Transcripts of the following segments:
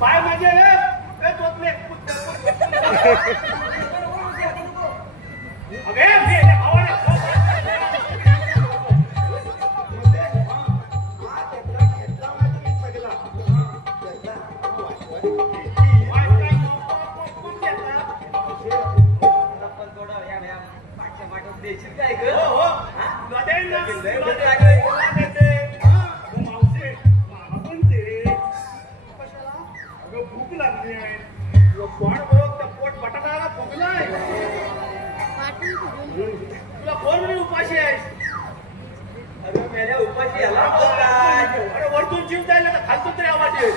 पाय म्हणजे तुला कोण म्हणे उपाशी आहेस? अरे मेल्या उपाशी आला अरे वरतून जीव जायला तर खालतून तरी आवाज येईल.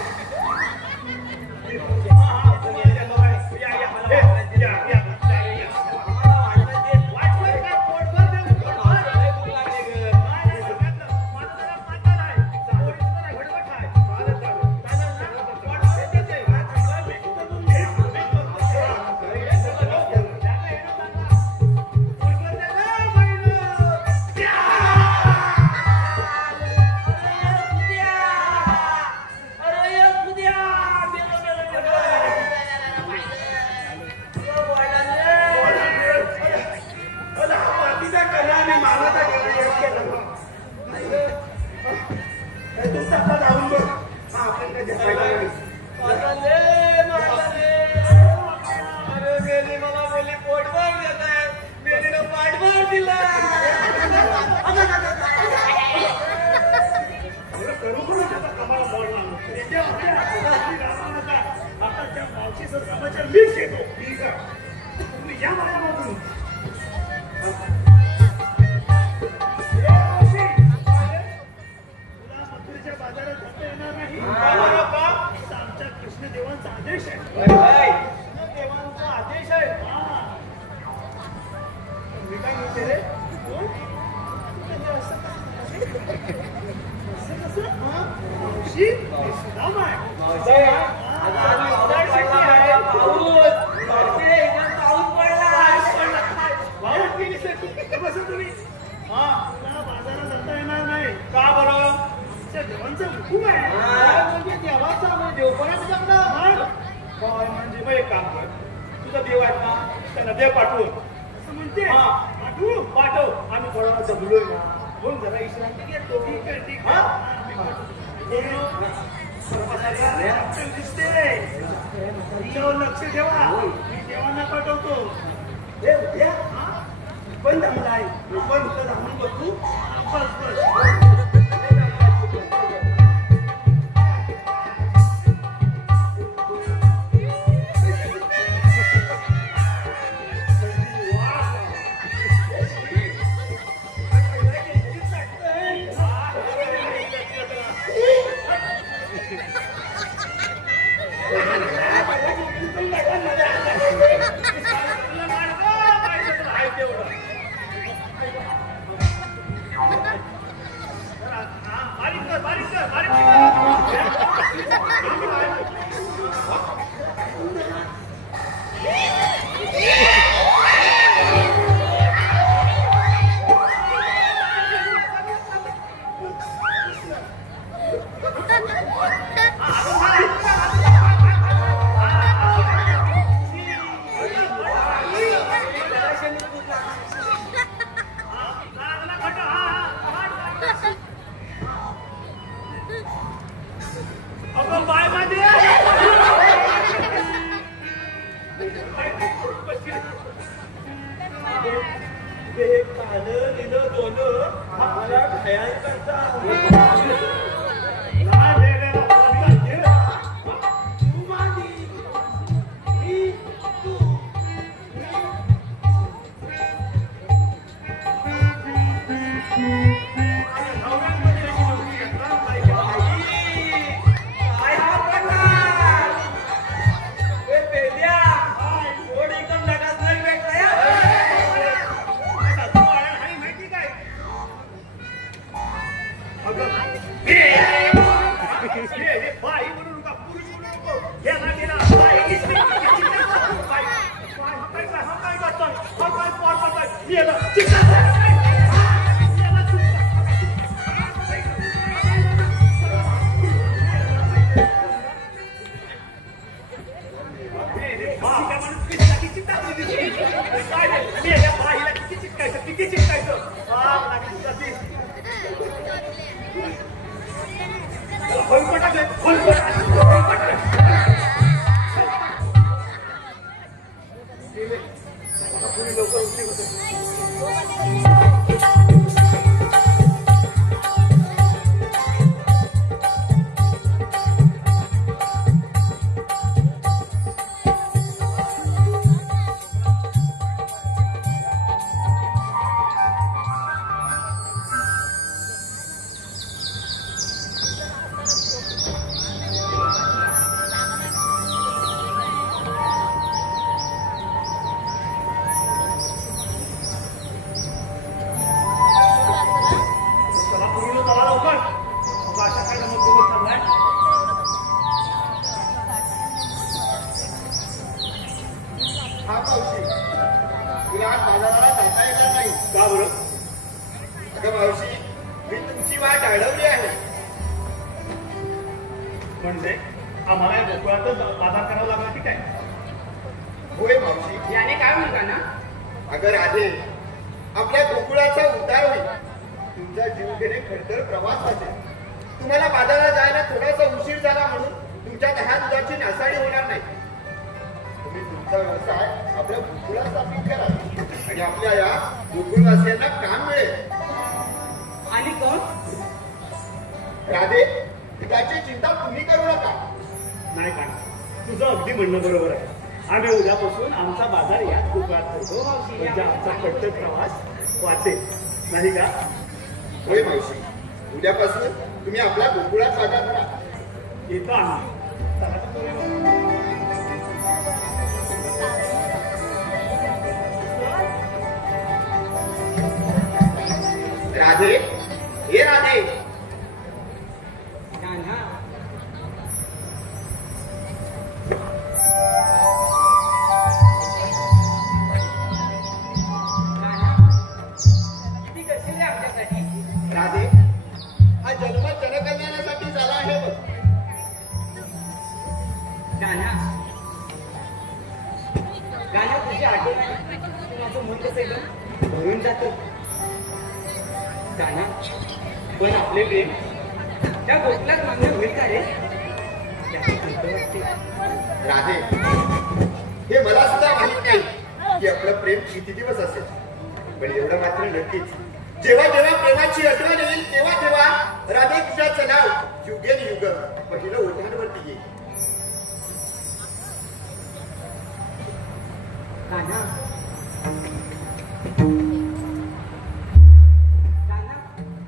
समाचार मीच घेतो. तुम्ही या माझ्यामधून तुला मथुरेच्या बाजारात जाता येणार नाही. आमच्या कृष्णदेवांचा आदेश आहे. कृष्णदेवांचा आदेश आहे. मी काय म्हणते रे राम आहे. बाजारात जाता येणार नाही का बरं? देवांचा हुकूम आहे. देवाचा देवपणात जगणार म्हणजे मग एक काम कर, तुझा देव आहे ना त्याला देव पाठवून असं म्हणते. पाठवू पाठव. आम्ही थोडा जगलोय ना म्हणून जरा विश्रांती घेतो. ठीक आहे ठीक दिसते. लक्ष ठेवा. मी देवांना पाठवतो. पण जमला आहे पण जाऊन बघू. बस बस फलपटाक आहे, फलपटाक. पुरी लवकर उशीर होते. म्हणजे आम्हाला गोकुळातच बाजार करावा लागला की काय? होय मावशी. याने काय म्हणता ना? अगं राधे, आपल्या गोकुळाचा उद्धार होईल. तुमचा जीव घेणे खडतर प्रवास असेल. तुम्हाला बाजारात जायला थोडासा उशीर झाला म्हणून तुमच्या दहा दुधाची नासाडी होणार नाही. तुम्ही तुमचा व्यवसाय आपल्या गोकुळात स्थापित करा आणि आपल्या या गोकुळवासियांना काम मिळेल. आणि कोण? राधे, त्याची चिंता तुम्ही करू नका. नाही का, तुझं अगदी म्हणणं बरोबर आहे. आम्ही उद्यापासून आमचा बाजार याच गोकुळात करतो, म्हणजे आमचा खडतर प्रवास वाचेल, नाही का? होय मावशी, उद्यापासून तुम्ही आपला गोकुळात बाजार करा. येतो आम्ही. राधे, हे राधे, गाण्या किती कशी आमच्यासाठी? राधे, हा जन्म जनकल्याणासाठी झाला आहे बघ. गाण्या गाण्या तुझी आठवण आहे, माझं मन कसं एकदम भरून जातं. गाण्या, पण आपले प्रेम त्या गोकुळात मान्य होईल का रे? राधे, हे मला सुद्धा माहित नाही की आपलं प्रेम किती दिवस असेल, पण एवढं मात्र नक्कीच, जेव्हा जेव्हा प्रेमाची आठवण येईल तेव्हा तेव्हा राधे तुझ्याचं नाव युगेन पहिलं ओठांवरती येईल. गाण्या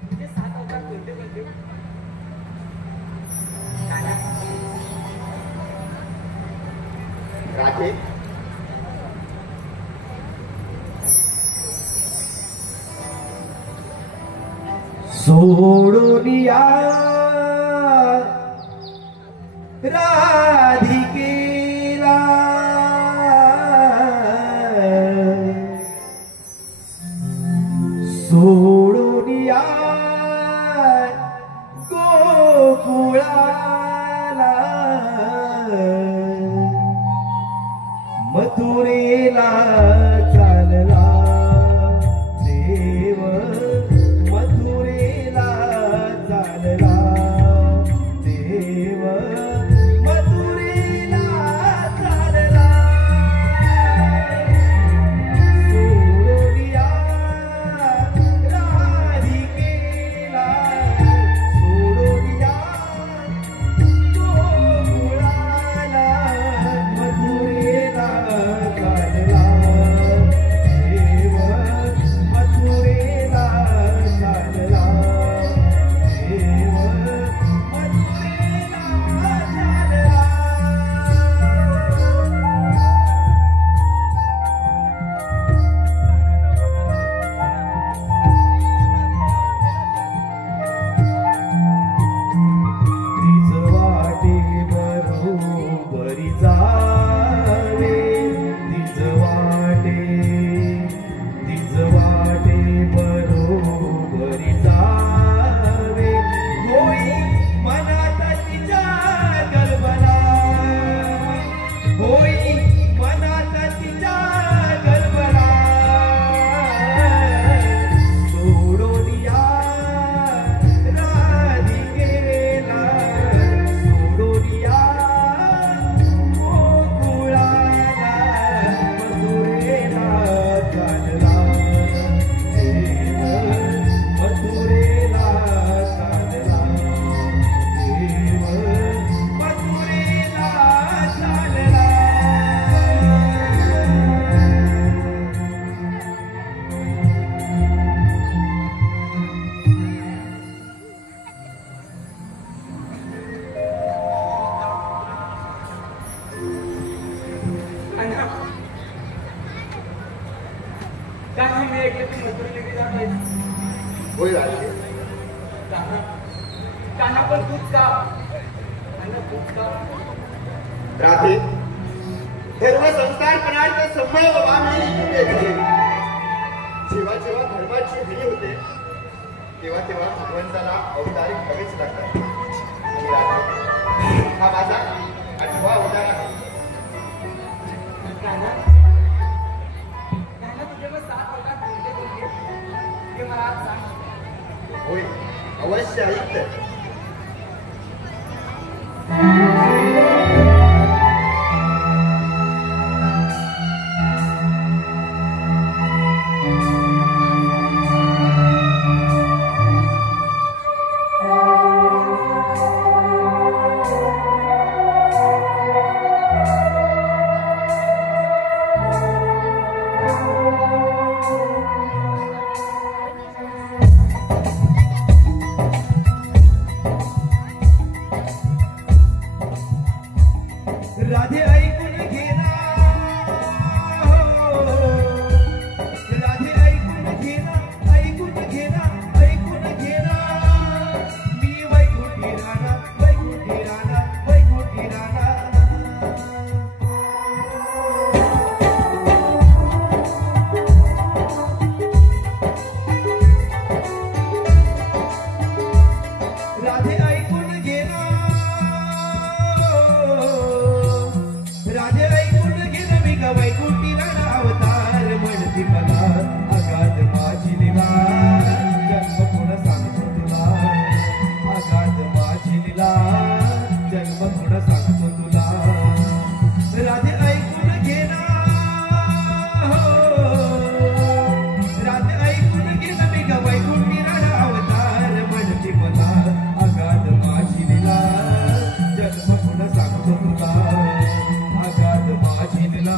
तुझे 7 अवतार कोणते कोणते? राधे, सोडून या राधिकेला, सोडून या गोकुळाला, मथुरेला चालला देव, मथुरेला चालला देव, मी ऐकलं की मथुरा लगेच जातोय. होय राजे. काना पण तूच का? तूच का? राधे, धर्म संस्कार प्रणालीचा समय बाबा मी लिहून द्यायचे. जेव्हा जेव्हा धर्माची हानी होते तेव्हा तेव्हा भगवंताला अवतारी हवेच लागतात. आणि राधे, हा माझा 8वा अवतार आहे. काना तुझे मग 7 अवतार कोणते कोणते हे मला आज सांग. होय, अवश्य ऐकत. राधे ऐकून घे ना, राधे ऐकून घे ना, ऐकून घे ना, ऐकून घे ना. मी वैकुंठी राणा, वैकुंठी राणा, वैकुंठी राणा. राधे ऐकून घे ना, राधे ऐकून घे ना, मी का वैकुंठी राणा अवतार म्हणती मला. अगाध माझी लीला जन्म कोण सांगतो तुला, अगाध माझी लीला जन्म कोण सांगतो तुला. राधे ऐकून घे ना, राधे ऐकून घे ना, मी का वैकुंठी राणा अवतार म्हणती मला. अगाध माझी लीला जन्म कोण सांगतो तुला, अगाध माझी लीला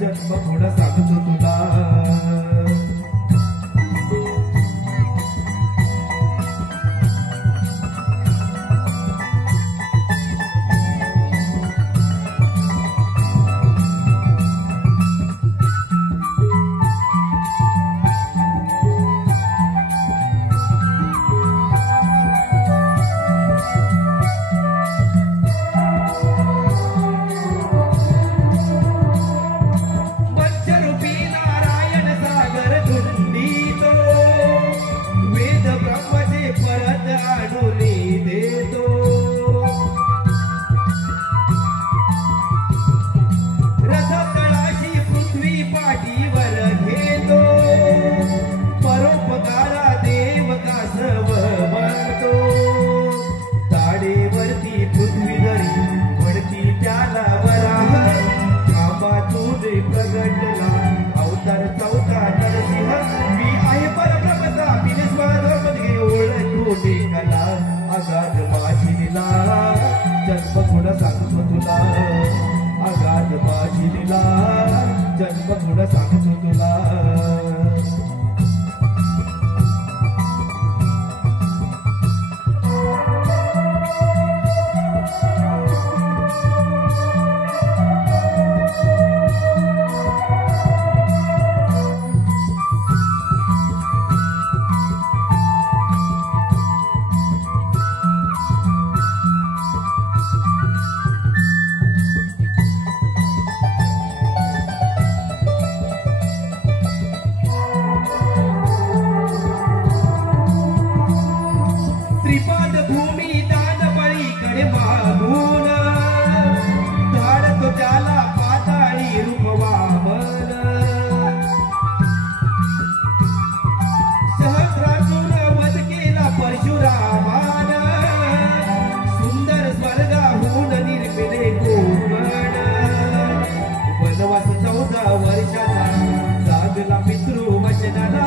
जन्म कोण सांगतो तुला. पंचरूपी नारायण सागर धुंडीतो, वेद ब्रह्मचे परत आणून देतो. रथ तळाशी पृथ्वी पाठीवर घेतो, परोपकारा देव कासव म्हणतो. ताडेवरती पृथ्वी धरी वरती त्याला वराह, खांबातून प्रगटला अवतार 4था नरसिंह. मी आहे परब्रह्मचा बिनस्वार्थमध्ये ओळखून निघाला. अगाध माझी लीला जन्म कोण सांगतो तुला, अगाध माझी लीला जन्म कोण सांगतो तुला. त्रिपाद भूमी दान बळीकडे मागून, धाडतो त्याला पाताळी रूप वामन. सहस्रातून वध केला परशुरामान, सुंदर स्वर्गाहून निर्मिले कोमण. वनवास 14 वर्षाचा लागला पितृवचनाला,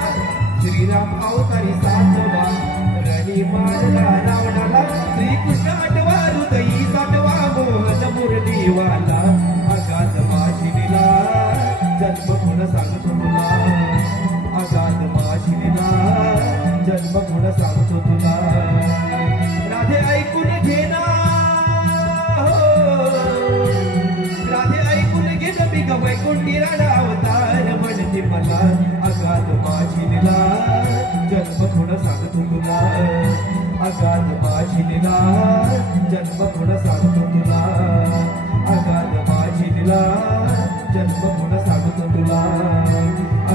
श्रीराम अवतारी 7वा रणी मारला रावणाला. श्रीकृष्ण 8वा हृदयी 7वा मोहन मुरलीवाला. अगाध माझी लीला जन्म कोण सांगतो तुला, अगाध माझी लीला जन्म कोण सांगतो तुला. राधे ऐकून घे ना, राधे ऐकून घे ना, मी का वैकुंठी राणा अवतार म्हणते मला. अगाध जन्म पुन्हा सांगतो तुला अगाध माझी लीला जन्म पुन्हा सांगतो तुला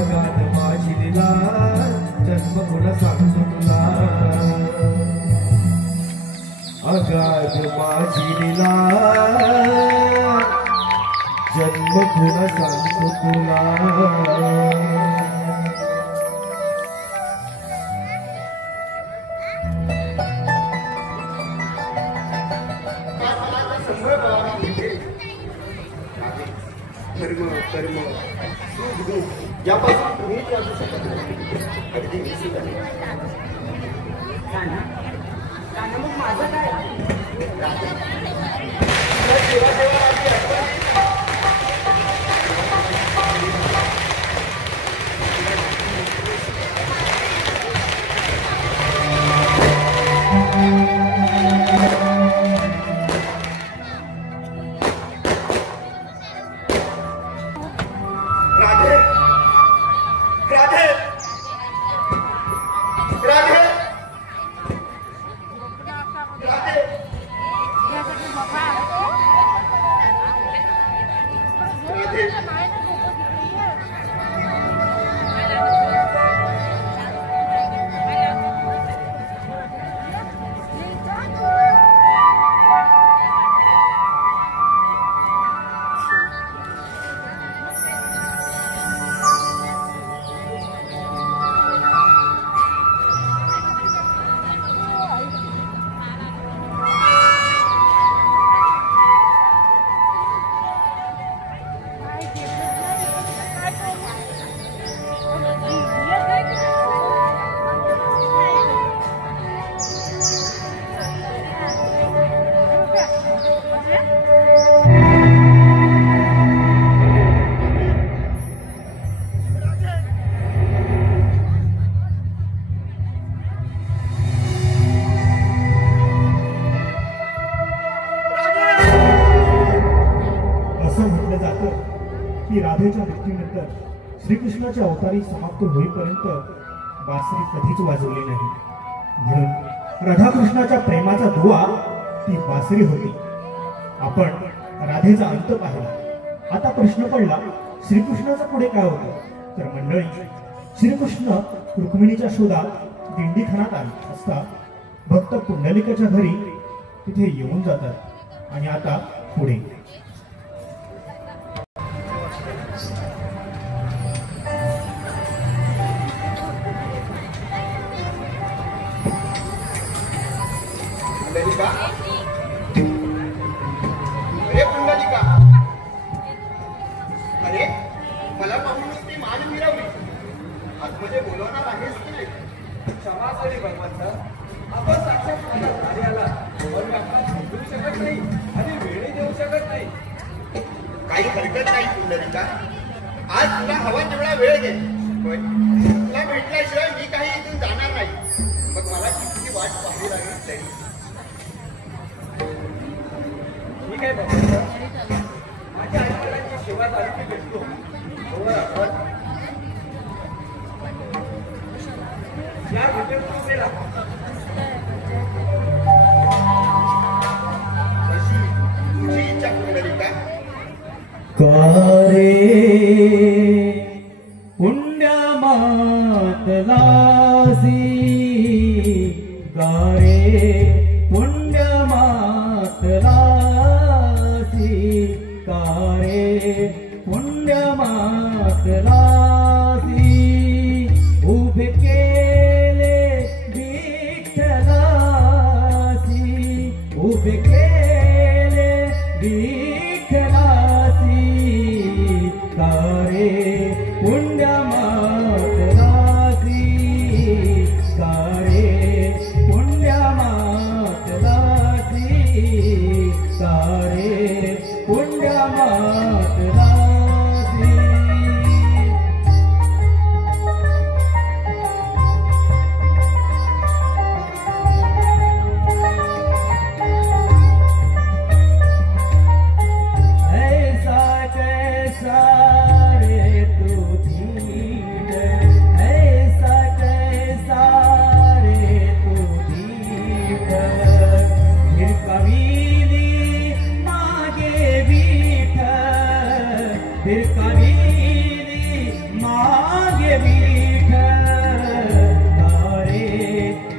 अगाध माझी लीला जन्म पुन्हा सांगतो तुला अगाध माझी लीला जन्म पुन्हा सांगतो तुला धर्म कर्म सुख दुःख यापासून तुम्हीच वाचू शकत नाही अगदी मी सुद्धा मग माझं काय की राधेच्या मृत्यूनंतर श्रीकृष्णाची अवतारी समाप्त होईपर्यंत बासरी कधीच वाजवली नाही म्हणून राधाकृष्णाच्या प्रेमाचा दुवा ती बासरी होती. आपण राधेचा अंत पाहिला. आता प्रश्न पडला श्रीकृष्णाचा पुढे काय होतं. तर मंडळी, श्रीकृष्ण रुक्मिणीच्या शोधात दिंडीखानात आले असता भक्त पुंडलिकाच्या घरी तिथे येऊन जातात. आणि आता पुढे पुंडलिका, अरे मला पाहून ती मान मिरवली. आतमध्ये बोलवणार आहेस की नाही? क्षमा करी भगवंत, आपण साक्षात माझा कार्याला पण आपण समजू शकत नाही आणि वेळी देऊ शकत नाही. काही हरकत नाही पुंडलिका, आज तुला हवा तेवढा वेळ घे. तुला भेटल्याशिवाय मी काही इथून जाणार नाही. मग मला किती वाट पाहावी लागेल तरी. ठीक आहे भगवंत, माझ्या आईवडिलांची सेवा झाली की भेटतो. आपण या भेटेल तुझी इच्छा पुंडलिका. कारे पुण्य मातलासी गारे पुण्य मातलासी कारे पुण्य मातलासी उभे केले विठ्ठलासी उभे केले विठ्ठलासी कारे पुण्य मातलासी कारे पुण्य मातलासी कारे पुण्य मातलासी. ऐसा कैसा रे तू धीर, ऐसा कैसा रे तू धीर, फिरकावी मागे विठ्ठल सारे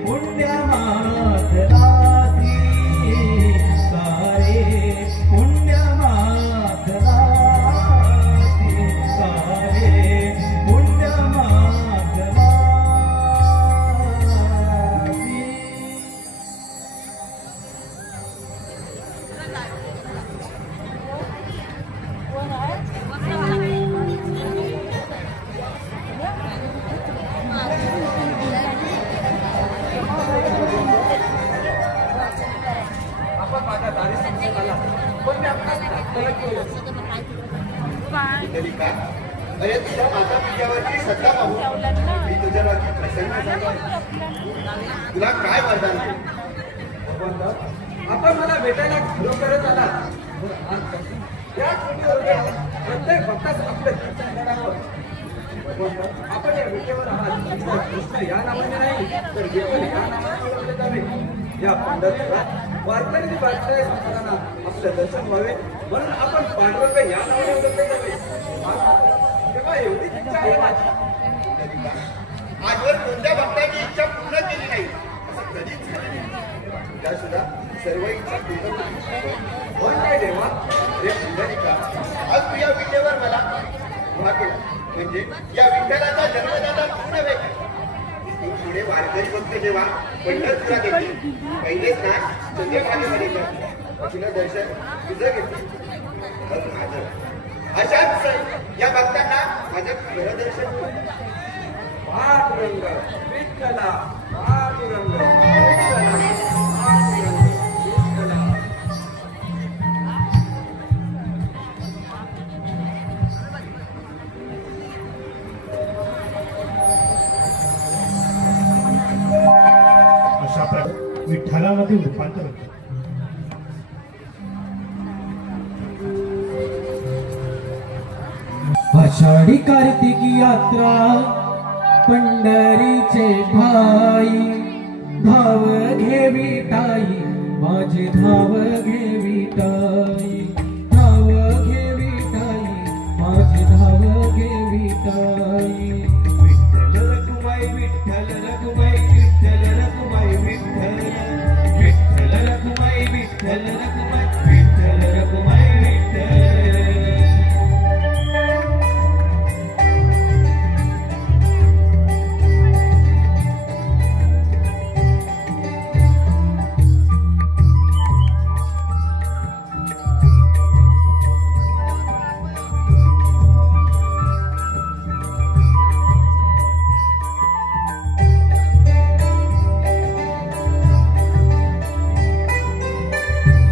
पुण्य मातलासी सारे पुण्य मातलासी सारे पुण्य मातलासी आपण माझ्या दारी समजत आला पण मी आपणास प्रार्थना केलं तरी का अरे तुझ्या माता पित्यावरची श्रद्धा पाहून मी तुझ्या बाबतीत प्रसन्न झालो. तुला काय वरदान देऊ? आपण मला भेटायला खरोखरच आला या खोलीवर प्रत्येक भक्तास आपलं दर्शन करावं. आपण या विटेवर आहात कृष्ण या नावाने नाही तर विठ्ठल या नावाने ओळखले जावे. या पंढरपुरात वारकरी वारकरी संतांना आपलं दर्शन व्हावे म्हणून आपण पांडुरंग या नावाने ओळखले जावे. तेव्हा एवढीच इच्छा आहे माझी. तरी का आजवर कोणत्या भक्ताची इच्छा पूर्ण केली नाही असं कधीच झालं नाही. तुझ्या सुद्धा सर्व इच्छा पूर्ण केली. पण काय देवा अरे पुंडलिका, आज तू या विटेवर मला उभा केला म्हणजे या विठ्ठलाचा जन्मदाता पूर्ण वेग. तू पुढे वारकरी भक्त जेव्हा पंढरपुरात येते पहिलेच ना चंद्रभागेमध्ये तुला दर्शन तुझं घेतलं मग माझं. अशाच या भक्तांना माझं खरं दर्शन पांडुरंग विठ्ठला पांडुरंग विठ्ठला पांडुरंग विठ्ठला. अशा प्रकारे विठ्ठलामध्ये रूपांतर होतं. आषाढी कार्तिकी यात्रा पंढरीचे भाई धाव घेवी ताई माझी धाव घेवी ताई धाव घेवी ताई माझी धाव घेवी ताई. विठ्ठल रखुमाई विठ्ठल रखुमाई विठ्ठल रखुमाई विठ्ठल विठ्ठल रखुमाई विठ्ठल रखुमाई विठ्ठल रखुमाई विठ्ठल.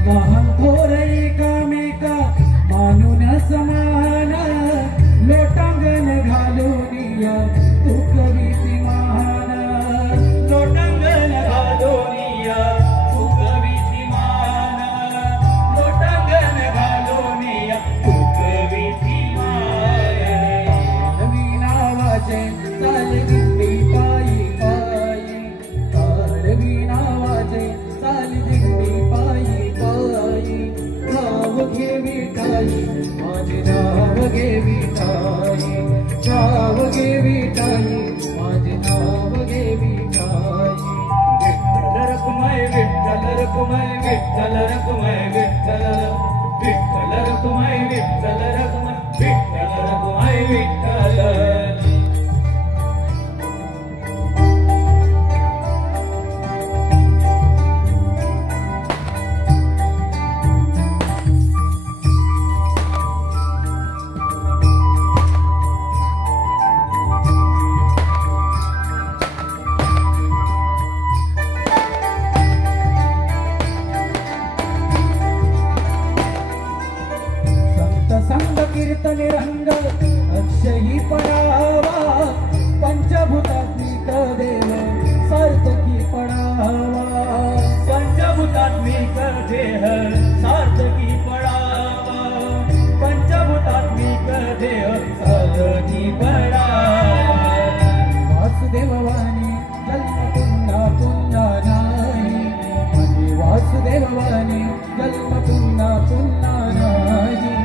लहान थोर एकामेका मानून समान लोटांगण घालून या तू कविती महान लोटांगण घालून या तू कविती मान लोटांगण घालून या तू कविती मान. नवीन आवाजे चाल दिंडी पायी पायी नवीन आवाजे चाल दिंडी पायी पायी नाव घेवी ताई माझे नाव घेवी ताई नाव घेवी ताई माझे नाव घेवी ताई. विठ्ठल रखुमाई विठ्ठल रखुमाई विठ्ठल रखुमाई विठ्ठल विठ्ठल रखुमाई विठ्ठल रखुमाई विठ्ठल रखुमाई विठ्ठल. संग कीर्तन रंग अक्षयी पडावा पंचभूतात्मिक देव सार्थकी पडावा पंचभूतात्मिक देह सार्थकी पडावा पंचभूतात्मिक देह सार्थकी पडावा. वासुदेववाणी जन्म पुन्हा पुन्हा नाही माझे वासुदेववाणी जन्म पुन्हा पुन्हा नाही.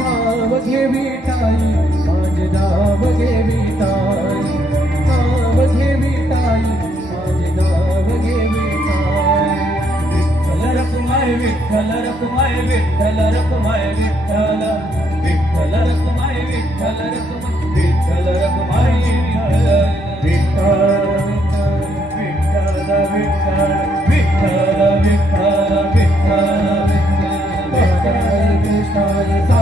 धाव घे घे विठाई माझे नाव घे विठाई नाव घे विठाई माझे नाव घे विठाई विठ्ठल रखुमाय विठ्ठल रखुमाय विठ्ठल रखुमाय विठ्ठल विठ्ठल रखुमाय विठ्ठल रखुमाय विठ्ठल रखुमाय विठ्ठल विठ्ठल विठ्ठल विठ्ठल विठ्ठल विठ्ठल विठ्ठल विठ्ठल कृष्णाय